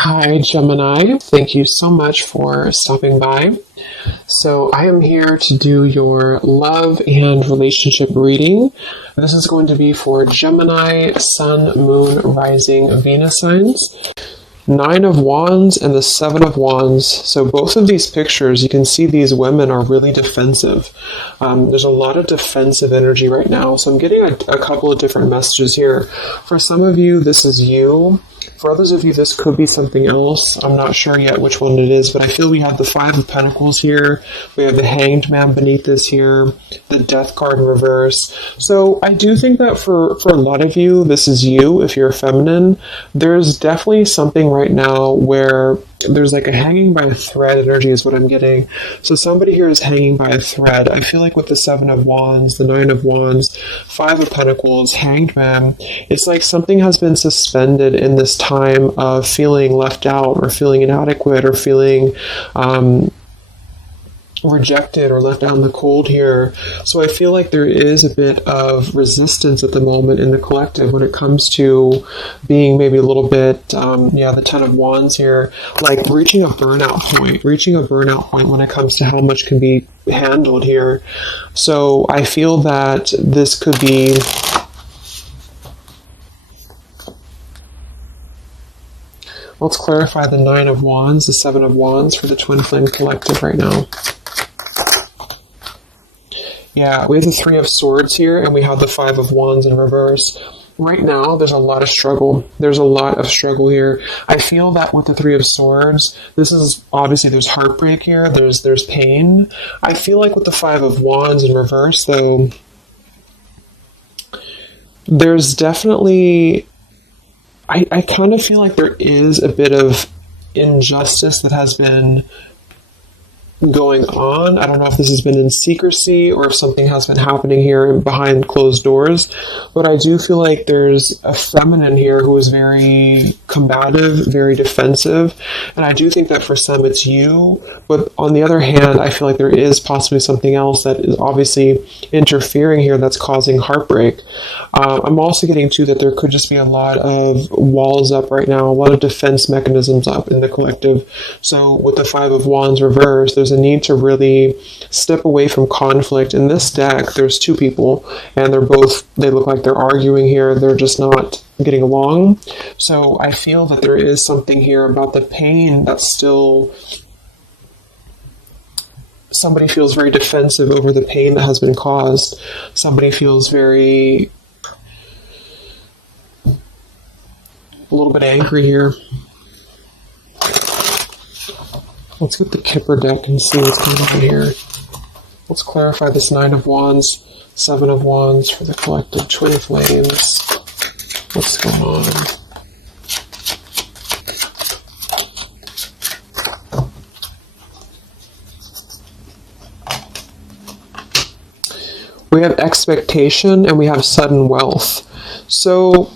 Hi, Gemini. Thank you so much for stopping by. So, I am here to do your love and relationship reading. This is going to be for Gemini, Sun, Moon, Rising, Venus signs. 9 of Wands and the 7 of Wands. So both of these pictures, you can see these women are really defensive. There's a lot of defensive energy right now. So I'm getting a couple of different messages here. For some of you, this is you. For others of you, this could be something else. I'm not sure yet which one it is, but I feel we have the 5 of Pentacles here. We have the Hanged Man beneath this here, the Death card in reverse. So I do think that for a lot of you, this is you, if you're feminine. There's definitely something right now where there's like a hanging by a thread energy is what I'm getting. So somebody here is hanging by a thread. I feel like with the 7 of Wands, the 9 of Wands, 5 of Pentacles, Hanged Man, it's like something has been suspended in this time of feeling left out or feeling inadequate or feeling rejected or left out in the cold here. So I feel like there is a bit of resistance at the moment in the collective when it comes to being maybe a little bit, the 10 of Wands here, like reaching a burnout point when it comes to how much can be handled here. So I feel that this could be let's clarify the 9 of Wands, the 7 of Wands for the Twin Flame Collective right now. Yeah, we have the 3 of Swords here, and we have the 5 of Wands in reverse. Right now, there's a lot of struggle. There's a lot of struggle here. I feel that with the 3 of Swords, this is obviously there's heartbreak here. There's pain. I feel like with the 5 of Wands in reverse, though, there's definitely I kind of feel like there is a bit of injustice that has been going on. I don't know if this has been in secrecy or if something has been happening here behind closed doors, but I do feel like there's a feminine here who is very combative, very defensive, and I do think that for some it's you, but on the other hand, I feel like there is possibly something else that is obviously interfering here that's causing heartbreak. I'm also getting too that there could just be a lot of walls up right now, a lot of defense mechanisms up in the collective. So with the 5 of Wands reversed, there's a need to really step away from conflict. In this deck, there's 2 people, and they look like they're arguing here. They're just not getting along. So I feel that there is something here about the pain that's still... Somebody feels very defensive over the pain that has been caused. Somebody feels a little bit angry here. Let's get the Kipper deck and see what's going on here. Let's clarify this 9 of Wands, 7 of Wands for the collective Twin Flames. What's going on? We have expectation and we have sudden wealth. So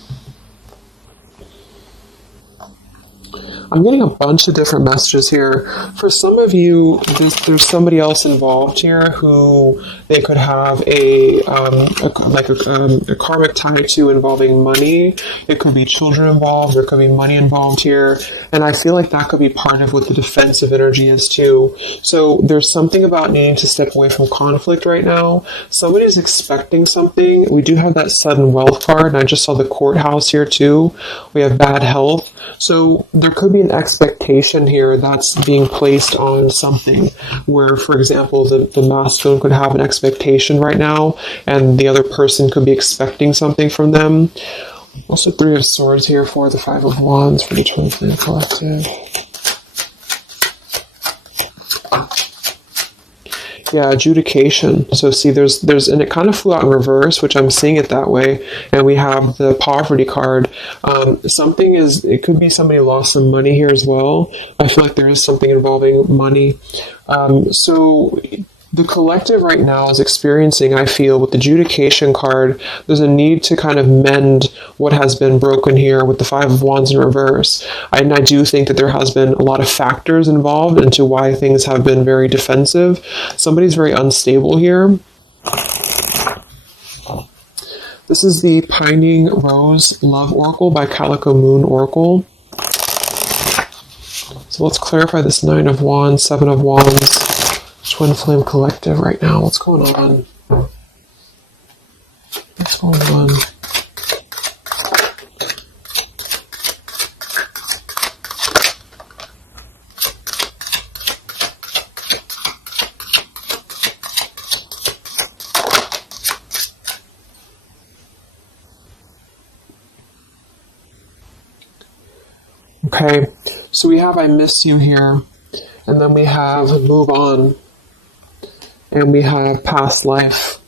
I'm getting a bunch of different messages here. For some of you, there's somebody else involved here who they could have a karmic tie to involving money. It could be children involved. There could be money involved here. And I feel like that could be part of what the defensive energy is too. So there's something about needing to step away from conflict right now. Somebody's expecting something. We do have that sudden wealth card, and I just saw the courthouse here too. We have bad health. So there could be an expectation here that's being placed on something where, for example, the masculine could have an expectation right now and the other person could be expecting something from them. Also 3 of Swords here for the 5 of Wands for the Twin Flame Collective. Yeah, adjudication. So see, there's, and it kind of flew out in reverse, which I'm seeing it that way. And we have the poverty card. It could be somebody lost some money here as well. I feel like there is something involving money. So the collective right now is experiencing, I feel, with the adjudication card, there's a need to kind of mend what has been broken here with the 5 of Wands in reverse. And I do think that there has been a lot of factors involved into why things have been very defensive. Somebody's very unstable here. This is the Pining Rose Love Oracle by Calico Moon Oracle. So let's clarify this Nine of Wands, Seven of Wands, Twin Flame Collective right now. What's going on? What's going on? Okay, so we have I miss you here, and then we have move on, and we have past life.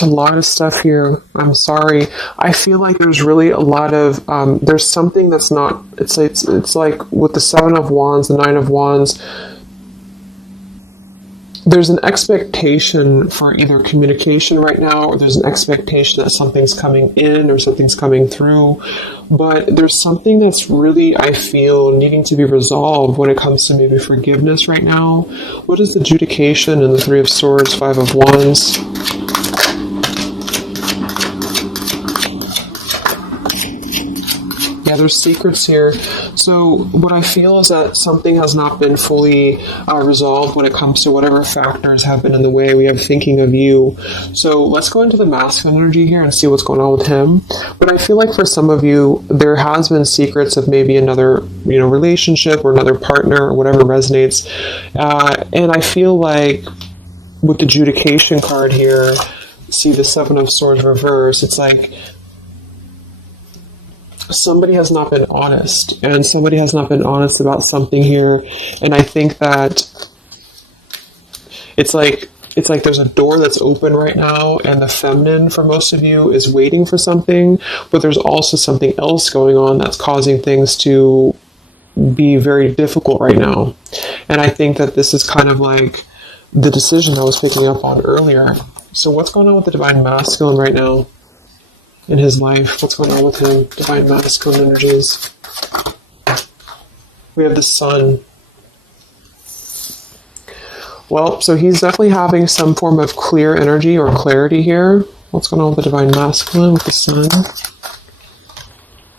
There's a lot of stuff here. I'm sorry. I feel like there's really a lot of there's something that's not. It's like with the Seven of Wands, the Nine of Wands. There's an expectation for either communication right now, or there's an expectation that something's coming in or something's coming through. But there's something that's really, I feel, needing to be resolved when it comes to maybe forgiveness right now. What is the adjudication in the Three of Swords, Five of Wands? Yeah, there's secrets here. So what I feel is that something has not been fully resolved when it comes to whatever factors have been in the way. We have thinking of you. So let's go into the masculine energy here and see what's going on with him. But I feel like for some of you, there has been secrets of maybe another, relationship or another partner or whatever resonates. And I feel like with the adjudication card here, see the Seven of Swords reverse, it's like somebody has not been honest, and somebody has not been honest about something here. And I think that it's like there's a door that's open right now, and the feminine for most of you is waiting for something, but there's also something else going on that's causing things to be very difficult right now. And I think that this is kind of like the decision I was picking up on earlier. So what's going on with the Divine Masculine right now in his life? What's going on with him? Divine Masculine energies. We have the Sun. Well, so he's definitely having some form of clear energy or clarity here. What's going on with the Divine Masculine with the Sun?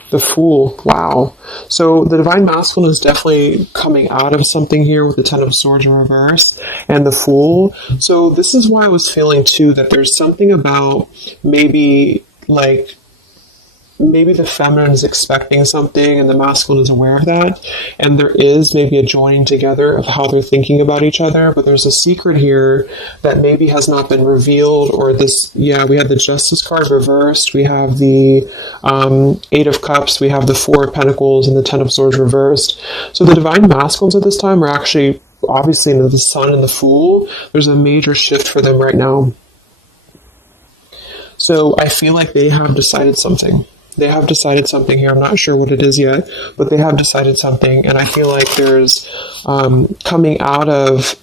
The Fool. Wow. So the Divine Masculine is definitely coming out of something here with the Ten of Swords in reverse and the Fool. So this is why I was feeling too that there's something about maybe the feminine is expecting something and the masculine is aware of that, and there is maybe a joining together of how they're thinking about each other, but there's a secret here that maybe has not been revealed. Or this, we had the Justice card reversed, we have the Eight of Cups, we have the Four of Pentacles, and the Ten of Swords reversed. So the Divine Masculines at this time are actually obviously into the Sun and the Fool. There's a major shift for them right now. So I feel like they have decided something. They have decided something here. I'm not sure what it is yet, but they have decided something. And I feel like there's coming out of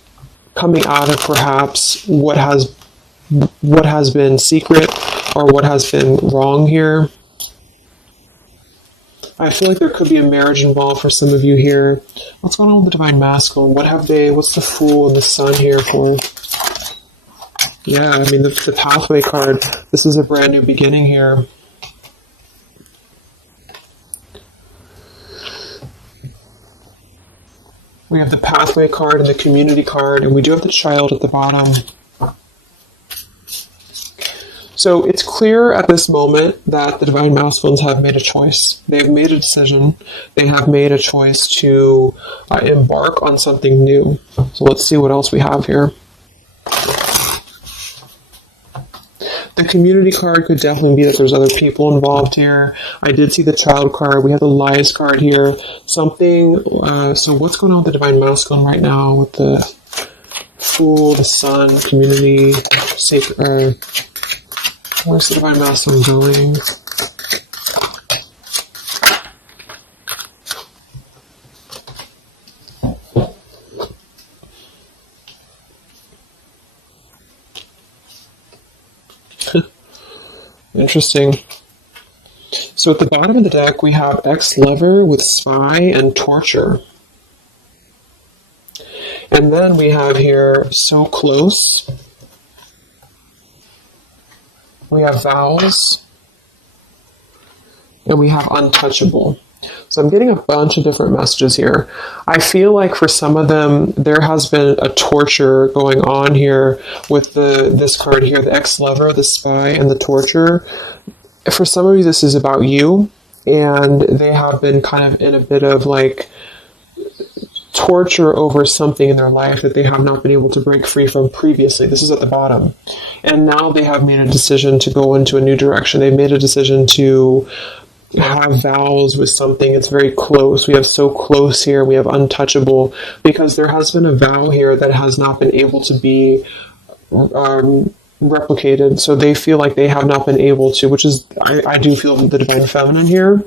perhaps what has been secret or what has been wrong here. I feel like there could be a marriage involved for some of you here. What's going on with the Divine Masculine? What's the Fool and the Sun here for? Yeah, I mean, the Pathway card, this is a brand new beginning here. We have the Pathway card and the Community card, and we do have the Child at the bottom. So it's clear at this moment that the Divine Masculines have made a choice. They have made a decision. They have made a choice to embark on something new. So let's see what else we have here. The Community card could definitely be that there's other people involved here. I did see the Child card. We have the Lies card here. Something, so what's going on with the Divine Masculine right now with the Fool, the Sun, Community, Sacred, where's the Divine Masculine going? Interesting. So at the bottom of the deck, we have ex-lover with spy and torture. And then we have here so close. We have vows. And we have untouchable. So I'm getting a bunch of different messages here. I feel like for some of them, there has been a torture going on here with this card here, the ex-lover, the spy, and the torture. For some of you, this is about you, and they have been kind of in a bit of like torture over something in their life that they have not been able to break free from previously. This is at the bottom. And now they have made a decision to go into a new direction. They've made a decision to have vows with something. It's very close. We have so close here. We have untouchable, because there has been a vow here that has not been able to be replicated. So they feel like they have not been able to, which is, I do feel the divine feminine here.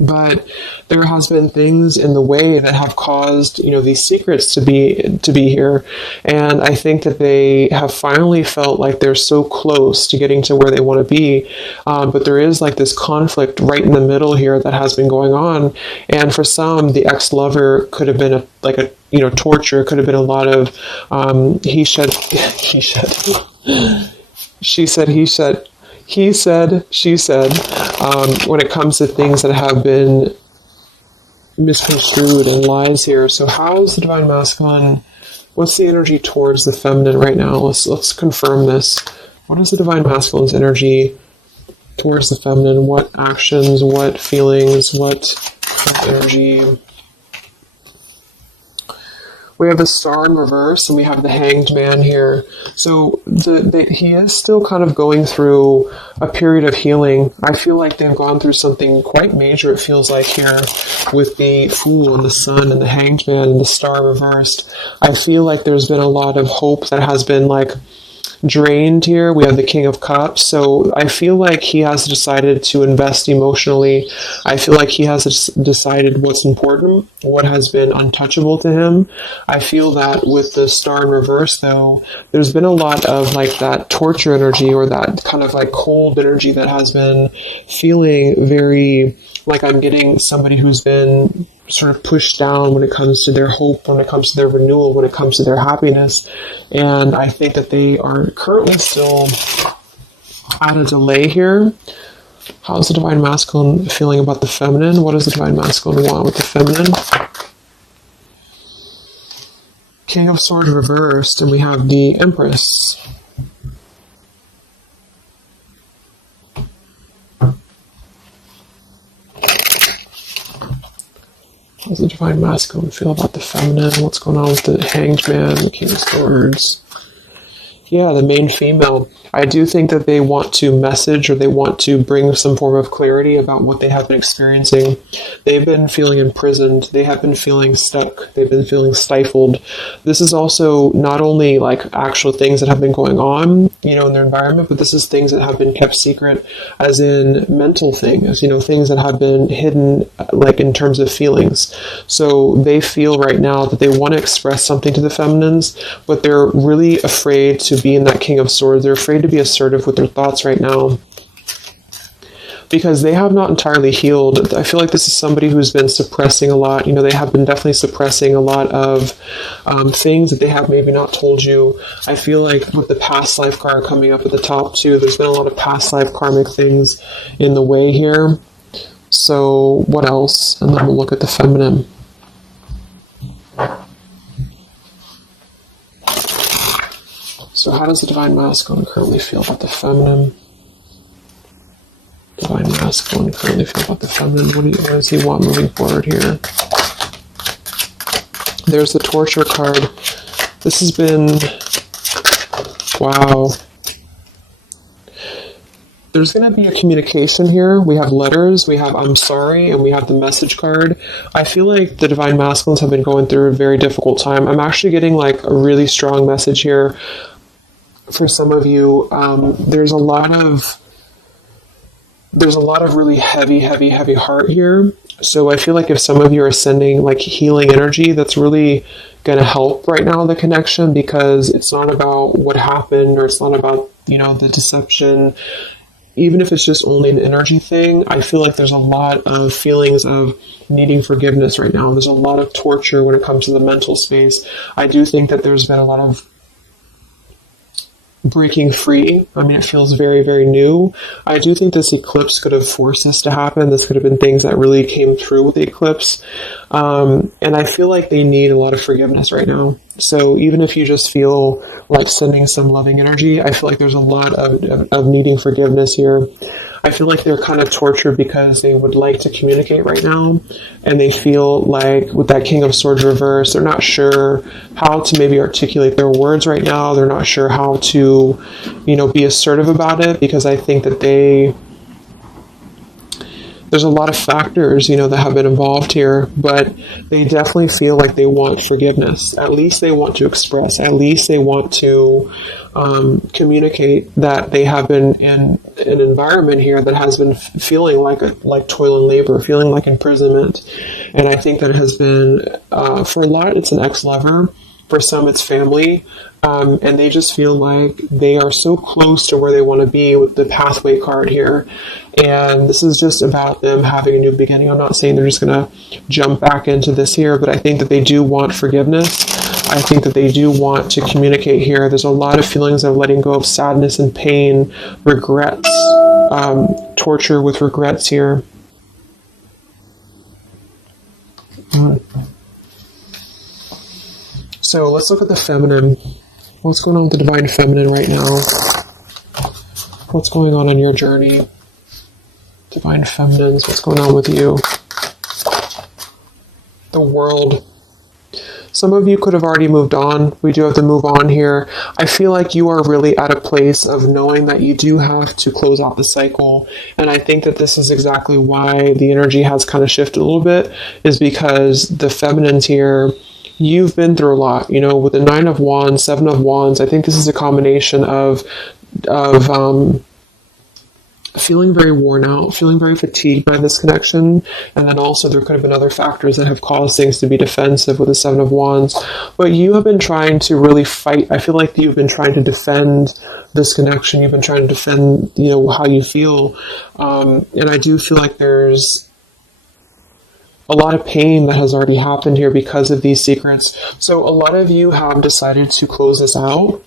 But there has been things in the way that have caused, these secrets to be here. And I think that they have finally felt like they're so close to getting to where they want to be. But there is like this conflict right in the middle here that has been going on. And for some, the ex-lover could have been torture. Could have been a lot of he said, she said, he said, he said, she said, when it comes to things that have been misconstrued and lies here. So how is the divine masculine? What's the energy towards the feminine right now? Let's confirm this. What is the divine masculine's energy towards the feminine? What actions, what feelings, what energy? We have the Star in reverse, and we have the Hanged Man here. So he is still kind of going through a period of healing. I feel like they've gone through something quite major, it feels like, here with the Fool and the Sun and the Hanged Man and the Star reversed. I feel like there's been a lot of hope that has been like drained here. We have the King of Cups. So I feel like he has decided to invest emotionally. I feel like he has decided what's important, what has been untouchable to him. I feel that with the Star in reverse, though, there's been a lot of like that torture energy, or that kind of like cold energy that has been feeling very like I'm getting somebody who's been sort of pushed down when it comes to their hope, when it comes to their renewal, when it comes to their happiness. And I think that they are currently still at a delay here. How's the divine masculine feeling about the feminine? What does the divine masculine want with the feminine? King of Swords reversed, and we have the Empress. How does the divine masculine feel about the feminine? What's going on with the Hanged Man, the King of Swords? Yeah, the main female. I do think that they want to message, or they want to bring some form of clarity about what they have been experiencing. They've been feeling imprisoned. They have been feeling stuck. They've been feeling stifled. This is also not only like actual things that have been going on, in their environment, but this is things that have been kept secret, as in mental things, things that have been hidden, like in terms of feelings. So they feel right now that they want to express something to the feminines, but they're really afraid to be in that King of Swords. They're afraid to be assertive with their thoughts right now, because they have not entirely healed. I feel like this is somebody who's been suppressing a lot. They have been definitely suppressing a lot of things that they have maybe not told you. I feel like with the past life card coming up at the top too, there's been a lot of past life karmic things in the way here. So what else? And then we'll look at the feminine. So how does the divine masculine currently feel about the feminine? Divine masculine currently feel about the feminine? What does he want moving forward here? There's the torture card. This has been... Wow. There's going to be a communication here. We have letters, we have I'm sorry, and we have the message card. I feel like the divine masculines have been going through a very difficult time. I'm actually getting like a really strong message here. For some of you, there's a lot of really heavy heart here. So I feel like if some of you are sending like healing energy, that's really going to help right now, the connection, because it's not about what happened, or it's not about, the deception. even if it's just only an energy thing, I feel like there's a lot of feelings of needing forgiveness right now. There's a lot of torture when it comes to the mental space. I do think that there's been a lot of breaking free. I mean, it feels very, very new. I do think this eclipse could have forced this to happen. This could have been things that really came through with the eclipse. And I feel like they need a lot of forgiveness right now. So even if you just feel like sending some loving energy, I feel like there's a lot of needing forgiveness here. I feel like they're kind of tortured because they would like to communicate right now, and they feel like with that King of Swords reverse, they're not sure how to maybe articulate their words right now. They're not sure how to, be assertive about it, because I think that there's a lot of factors, that have been involved here, but they definitely feel like they want forgiveness. At least they want to express. At least they want to communicate that they have been in an environment here that has been feeling like toil and labor, feeling like imprisonment. And I think that it has been, for a lot, it's an ex-lover. For some, it's family. And they just feel like they are so close to where they want to be with the pathway card here. And this is just about them having a new beginning. I'm not saying they're just going to jump back into this here, but I think that they do want forgiveness. I think that they do want to communicate here. There's a lot of feelings of letting go of sadness and pain, regrets, torture with regrets here. So let's look at the feminine. What's going on with the divine feminine right now? What's going on your journey? Divine feminines, what's going on with you? The world. Some of you could have already moved on. We do have to move on here. I feel like you are really at a place of knowing that you do have to close out the cycle. And I think that this is exactly why the energy has kind of shifted a little bit, is because the feminines here, you've been through a lot, with the 9 of Wands, 7 of Wands. I think this is a combination of feeling very worn out, feeling very fatigued by this connection. And then also there could have been other factors that have caused things to be defensive with the 7 of Wands. But you have been trying to really fight. I feel like you've been trying to defend this connection. You've been trying to defend, how you feel. And I do feel like there's a lot of pain that has already happened here because of these secrets. So a lot of you have decided to close this out.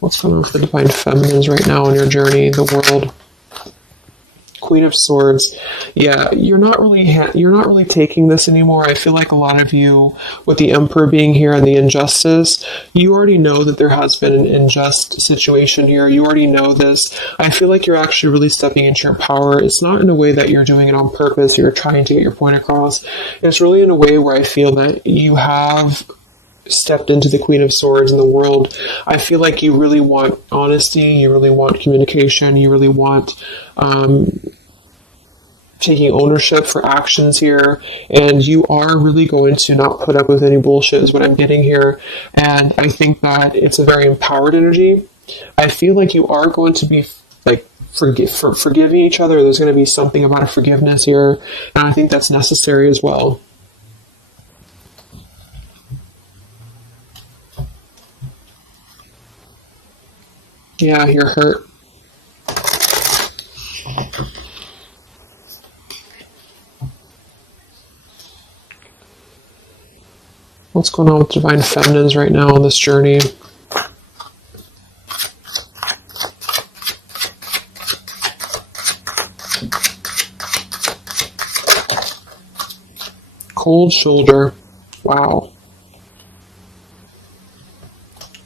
What's going on with the divine feminines right now on your journey, the world? Queen of Swords. Yeah, you're not really taking this anymore. I feel like a lot of you, with the Emperor being here and the injustice, you already know that there has been an unjust situation here. You already know this. I feel like you're actually really stepping into your power. It's not in a way that you're doing it on purpose. You're trying to get your point across. It's really in a way where I feel that you have stepped into the Queen of Swords in the world. I feel like you really want honesty, you really want communication, you really want taking ownership for actions here, and you are really going to not put up with any bullshit is what I'm getting here. And I think that it's a very empowered energy. I feel like you are going to be like forgiving each other. There's going to be something about a forgiveness here, and I think that's necessary as well. Yeah, you're hurt. What's going on with divine feminines right now on this journey? Cold shoulder. Wow.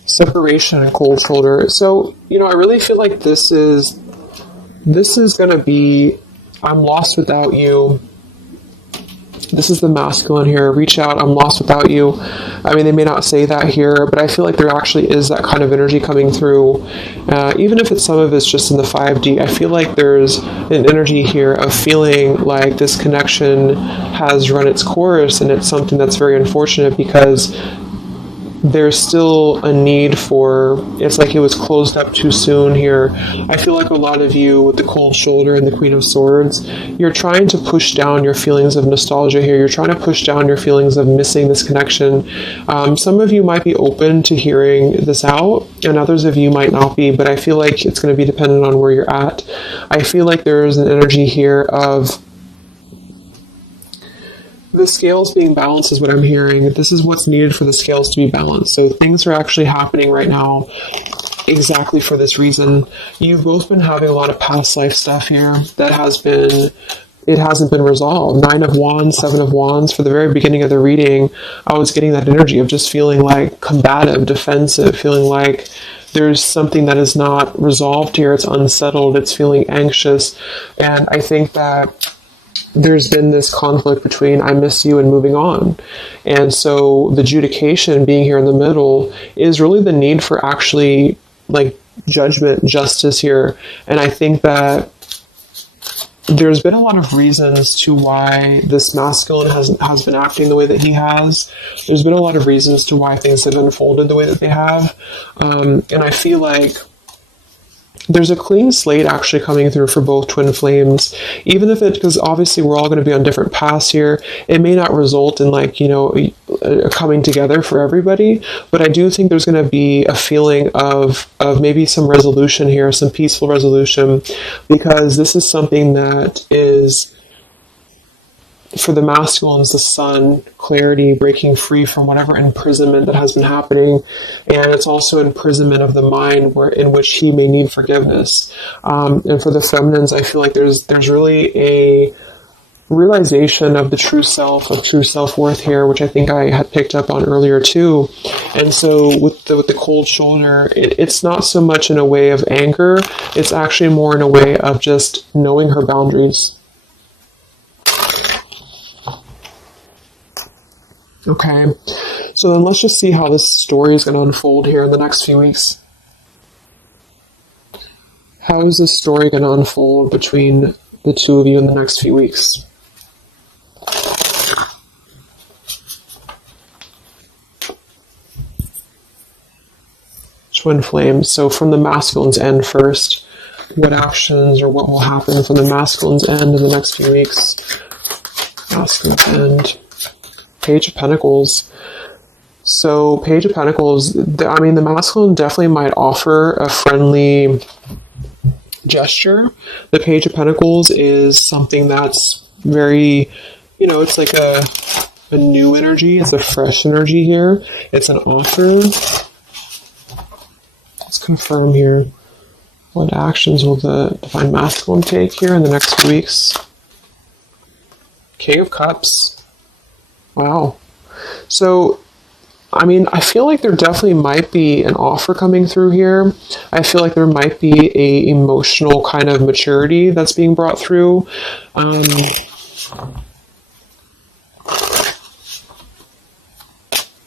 Separation and cold shoulder. So, I really feel like this is going to be, I'm lost without you. This is the masculine here. Reach out, I'm lost without you. I mean, they may not say that here, but I feel like there actually is that kind of energy coming through. Even if some of it's just in the 5D, I feel like there's an energy here of feeling like this connection has run its course, and it's something that's very unfortunate because there's still a need for, it's like it was closed up too soon here. I feel like a lot of you with the cold shoulder and the Queen of Swords, you're trying to push down your feelings of nostalgia here. You're trying to push down your feelings of missing this connection. Some of you might be open to hearing this out, and others of you might not be, but I feel like it's going to be dependent on where you're at. I feel like there's an energy here of the scales being balanced is what I'm hearing. This is what's needed for the scales to be balanced. So things are actually happening right now exactly for this reason. You've both been having a lot of past life stuff here that it hasn't been resolved. 9 of Wands, 7 of Wands. For the very beginning of the reading, I was getting that energy of just feeling like combative, defensive, feeling like there's something that is not resolved here. It's unsettled. It's feeling anxious. And I think that there's been this conflict between I miss you and moving on. And so the adjudication being here in the middle is really the need for actually like judgment, justice here. And I think that there's been a lot of reasons to why this masculine has been acting the way that he has. There's been a lot of reasons to why things have unfolded the way that they have. And I feel like there's a clean slate actually coming through for both twin flames, even if because obviously we're all going to be on different paths here. It may not result in like, a coming together for everybody, but I do think there's going to be a feeling of maybe some resolution here, some peaceful resolution, because this is something that is, for the masculines, the sun, clarity, breaking free from whatever imprisonment that has been happening. And it's also imprisonment of the mind in which he may need forgiveness. And for the feminines, I feel like there's really a realization of the true self, of true self-worth here, which I think I had picked up on earlier too. And so with the cold shoulder, it's not so much in a way of anger. It's actually more in a way of just knowing her boundaries. Okay, so then let's just see how this story is going to unfold here in the next few weeks. How is this story going to unfold between the two of you in the next few weeks? Twin flames. So from the masculine's end first, what actions or what will happen from the masculine's end in the next few weeks? Masculine's end. Page of Pentacles. So Page of Pentacles, the masculine definitely might offer a friendly gesture. The Page of Pentacles is something that's very, it's like a new energy. It's a fresh energy here. It's an offer. Let's confirm here. What actions will the Divine Masculine take here in the next few weeks? King of Cups. Wow. So, I feel like there definitely might be an offer coming through here. I feel like there might be a emotional kind of maturity that's being brought through.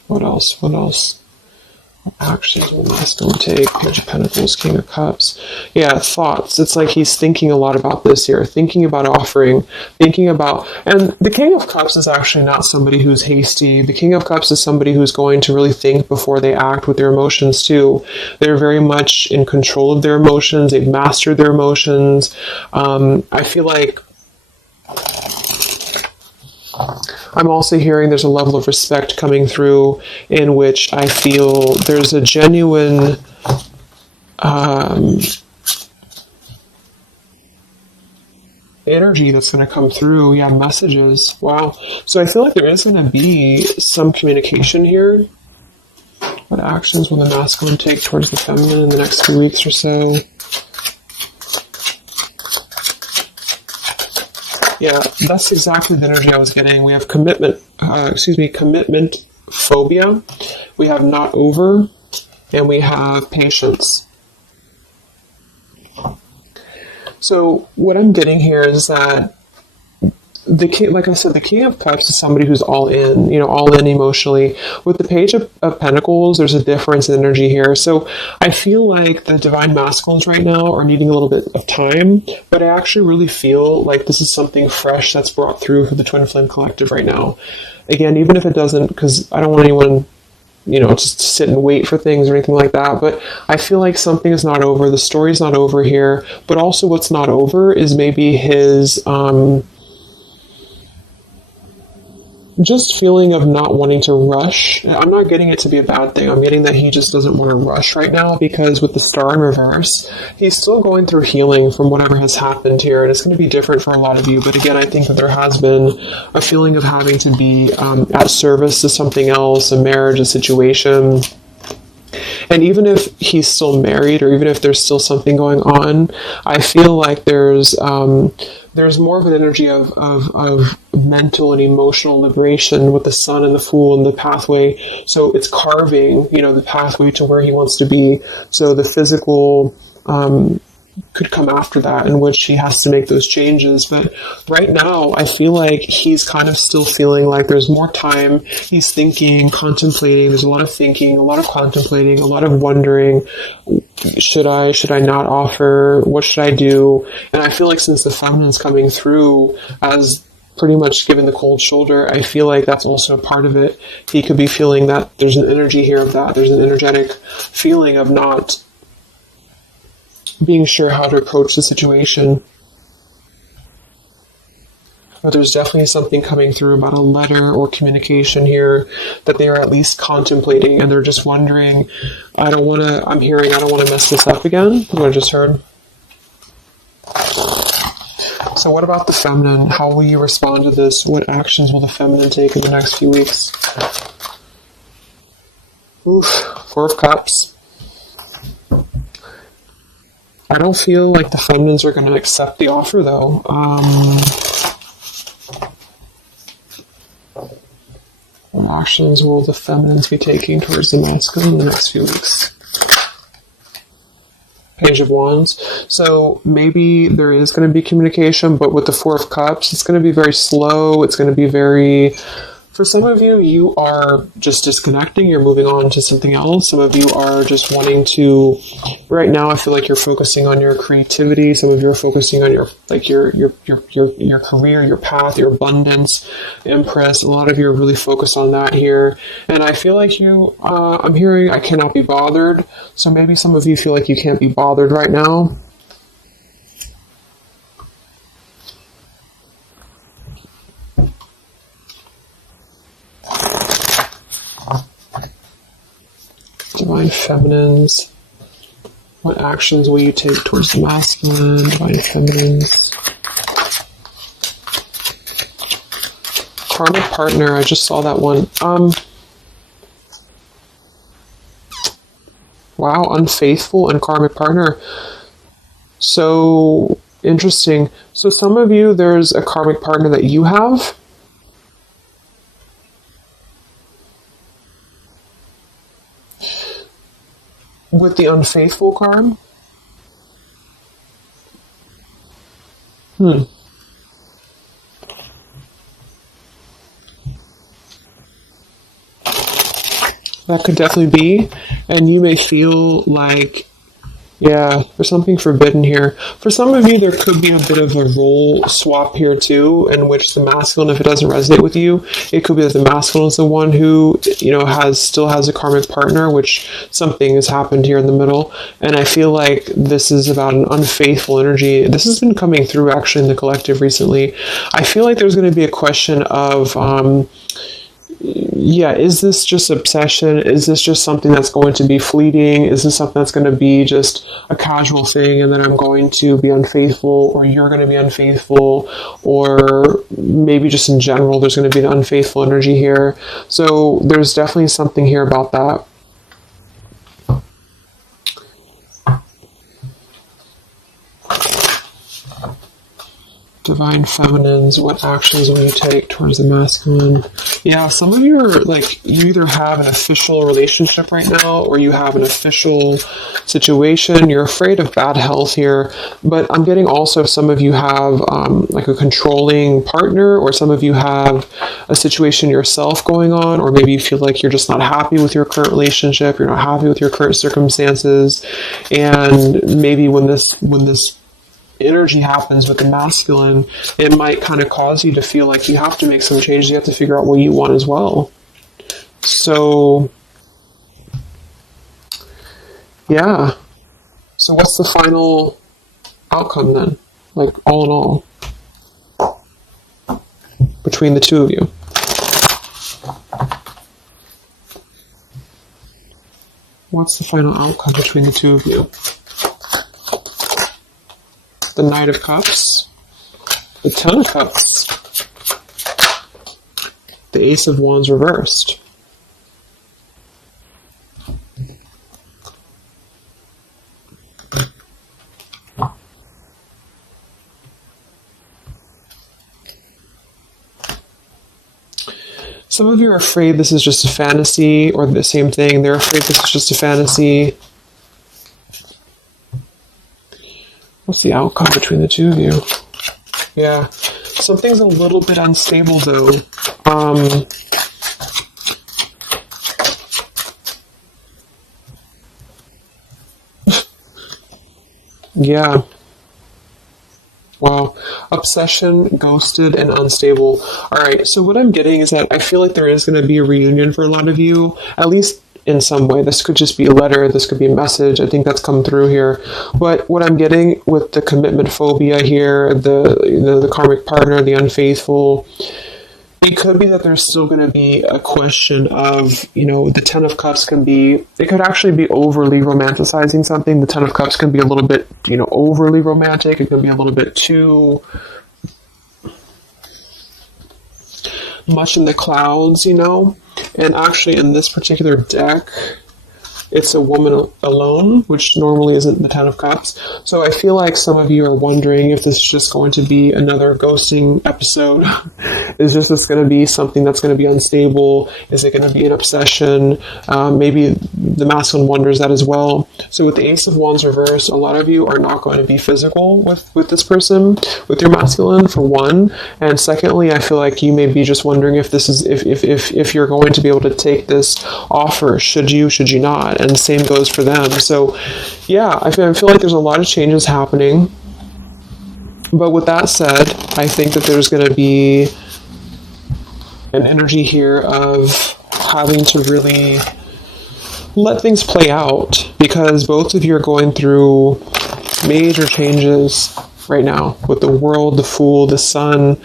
What else? What actions will masculine take? Page of Pentacles, King of Cups. Yeah, thoughts. It's like he's thinking a lot about this here, thinking about offering, and the King of Cups is actually not somebody who's hasty. The King of Cups is somebody who's going to really think before they act with their emotions too. They're very much in control of their emotions. They've mastered their emotions. I feel like I'm also hearing there's a level of respect coming through in which I feel there's a genuine energy that's going to come through. Yeah, messages. Wow. So I feel like there is going to be some communication here. What actions will the masculine take towards the feminine in the next few weeks or so? Yeah, that's exactly the energy I was getting. We have commitment phobia. We have not over, and we have patience. So what I'm getting here is that the king, like I said, the King of Cups is somebody who's all in, all in emotionally. With the Page of Pentacles, there's a difference in energy here. So I feel like the Divine Masculines right now are needing a little bit of time, but I actually really feel like this is something fresh that's brought through for the Twin Flame Collective right now. Again, even if it doesn't, because I don't want anyone, just sit and wait for things or anything like that. But I feel like something is not over. The story's not over here. But also what's not over is maybe his just feeling of not wanting to rush. I'm not getting it to be a bad thing. I'm getting that he just doesn't want to rush right now, because with the star in reverse, he's still going through healing from whatever has happened here, and it's going to be different for a lot of you. But again, I think that there has been a feeling of having to be at service to something else, a marriage, a situation. And even if he's still married, or even if there's still something going on, I feel like there's more of an energy of mental and emotional liberation with the sun and the fool and the pathway. So it's carving, the pathway to where he wants to be. So the physical could come after that, in which he has to make those changes. But right now, I feel like he's kind of still feeling like there's more time. He's thinking, contemplating. There's a lot of thinking, a lot of contemplating, a lot of wondering. Should I not offer? What should I do? And I feel like since the feminine's coming through as pretty much given the cold shoulder, I feel like that's also a part of it. He could be feeling that there's an energy here of that. There's an energetic feeling of not being sure how to approach the situation. But there's definitely something coming through about a letter or communication here that they are at least contemplating, and they're just wondering, I don't want to mess this up again, what I just heard. So what about the feminine? How will you respond to this? What actions will the feminine take in the next few weeks? Oof, Four of Cups. I don't feel like the feminines are going to accept the offer, though. What actions will the feminines be taking towards the masculine in the next few weeks? Page of Wands. So maybe there is going to be communication, but with the Four of Cups, it's going to be very slow. It's going to be very... For some of you, you are just disconnecting. You're moving on to something else. Some of you are just wanting to... Right now, I feel like you're focusing on your creativity. Some of you are focusing on your career, your path, your abundance, Empress. A lot of you are really focused on that here. And I feel like you... I'm hearing I cannot be bothered. So maybe some of you feel like you can't be bothered right now. Divine Feminines. What actions will you take towards the masculine? Divine Feminines. Karmic partner. I just saw that one. Wow, unfaithful and karmic partner. So interesting. So some of you, there's a karmic partner that you have. With the unfaithful card? That could definitely be. And you may feel like, yeah, there's something forbidden here. For some of you, there could be a bit of a role swap here too, in which the masculine, if it doesn't resonate with you, it could be that the masculine is the one who, still has a karmic partner, which something has happened here in the middle. And I feel like this is about an unfaithful energy. This has been coming through actually in the collective recently. I feel like there's going to be a question of, is this just obsession? Is this just something that's going to be fleeting? Is this something that's going to be just a casual thing, and then I'm going to be unfaithful, or you're going to be unfaithful, or maybe just in general there's going to be an unfaithful energy here. So there's definitely something here about that. Divine Feminines, what actions will you take towards the masculine? Yeah, some of you are you either have an official relationship right now, or you have an official situation. You're afraid of bad health here, but I'm getting also some of you have a controlling partner, or some of you have a situation yourself going on, or maybe you feel like you're just not happy with your current relationship, you're not happy with your current circumstances, and maybe when this energy happens with the masculine, it might kind of cause you to feel like you have to make some changes. You have to figure out what you want as well. So Yeah. So what's the final outcome then? Like, all in all, between the two of you? What's the final outcome between the two of you? The Knight of Cups, the Ten of Cups, the Ace of Wands reversed. Some of you are afraid this is just a fantasy, or the same thing, they're afraid this is just a fantasy. What's the outcome between the two of you? Yeah, something's a little bit unstable though. Yeah. Wow. Obsession, ghosted, and unstable. Alright, so what I'm getting is that I feel like there is going to be a reunion for a lot of you, at least in some way. This could just be a letter, this could be a message. I think that's come through here. But what I'm getting with the commitment phobia here, the karmic partner, the unfaithful, it could be that there's still going to be a question of, the Ten of Cups can be, it could actually be overly romanticizing something. The Ten of Cups can be a little bit, overly romantic. It can be a little bit too much in the clouds, And actually in this particular deck, it's a woman alone, which normally isn't the Ten of Cups. So I feel like some of you are wondering if this is just going to be another ghosting episode. Is this going to be something that's going to be unstable? Is it going to be an obsession? Maybe the masculine wonders that as well. So with the Ace of Wands reversed, a lot of you are not going to be physical with this person, with your masculine, for one. And secondly, I feel like you may be just wondering if this is if you're going to be able to take this offer. Should you not? And the same goes for them. So yeah, I feel like there's a lot of changes happening. But with that said, I think that there's going to be an energy here of having to really let things play out, because both of you are going through major changes right now with the World, the Fool, the Sun,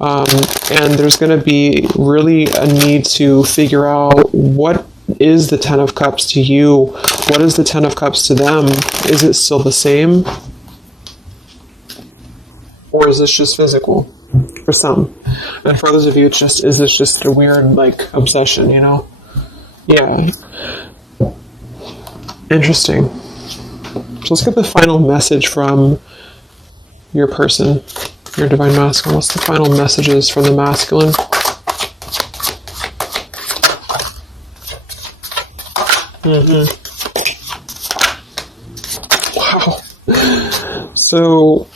and there's going to be really a need to figure out what is the Ten of Cups to you? What is the Ten of Cups to them? Is it still the same? Or is this just physical? For some. And for others of you, is this just a weird, obsession, Yeah. Interesting. So let's get the final message from your person, your divine masculine. What's the final messages from the masculine? Wow. So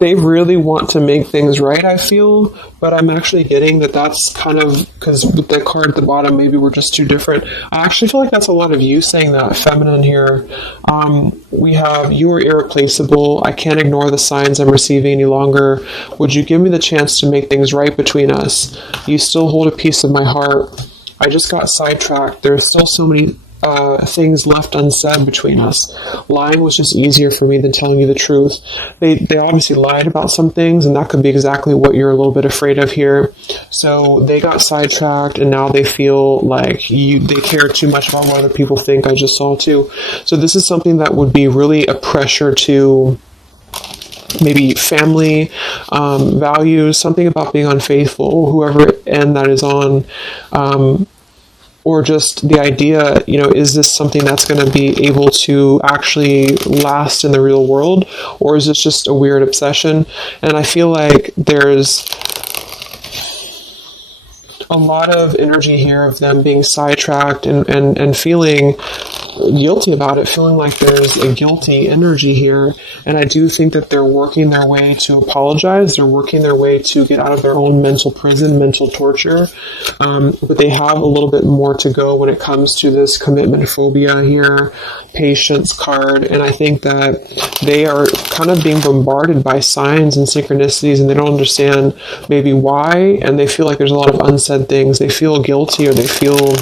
they really want to make things right, I feel, but I'm actually getting that that's kind of, because with the card at the bottom, maybe we're just too different. I actually feel like that's a lot of you saying that, feminine here. We have, you are irreplaceable. I can't ignore the signs I'm receiving any longer. Would you give me the chance to make things right between us? You still hold a piece of my heart. I just got sidetracked. There's still so many things left unsaid between us. Lying was just easier for me than telling you the truth. They obviously lied about some things, and that could be exactly what you're a little bit afraid of here. So they got sidetracked, and now they feel like they care too much about what other people think. I just saw too. So this is something that would be really a pressure to maybe family, values, something about being unfaithful, whoever end that is on, or just the idea, is this something that's going to be able to actually last in the real world, or is this just a weird obsession? And I feel like there's a lot of energy here of them being sidetracked and feeling guilty about it, feeling like there's a guilty energy here. And I do think that they're working their way to apologize. They're working their way to get out of their own mental prison, mental torture. But they have a little bit more to go when it comes to this commitment phobia here, patience card. And I think that they are kind of being bombarded by signs and synchronicities, and they don't understand maybe why. And they feel like there's a lot of unsaid things. They feel guilty, or they feel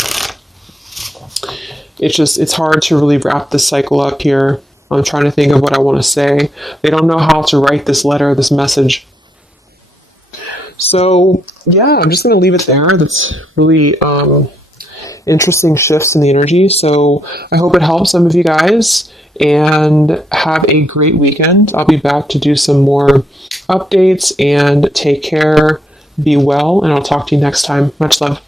it's hard to really wrap this cycle up here. I'm trying to think of what I want to say. They don't know how to write this letter, this message. So yeah, I'm just going to leave it there. That's really interesting shifts in the energy. So I hope it helps some of you guys, and have a great weekend. I'll be back to do some more updates, and take care, be well, and I'll talk to you next time. Much love.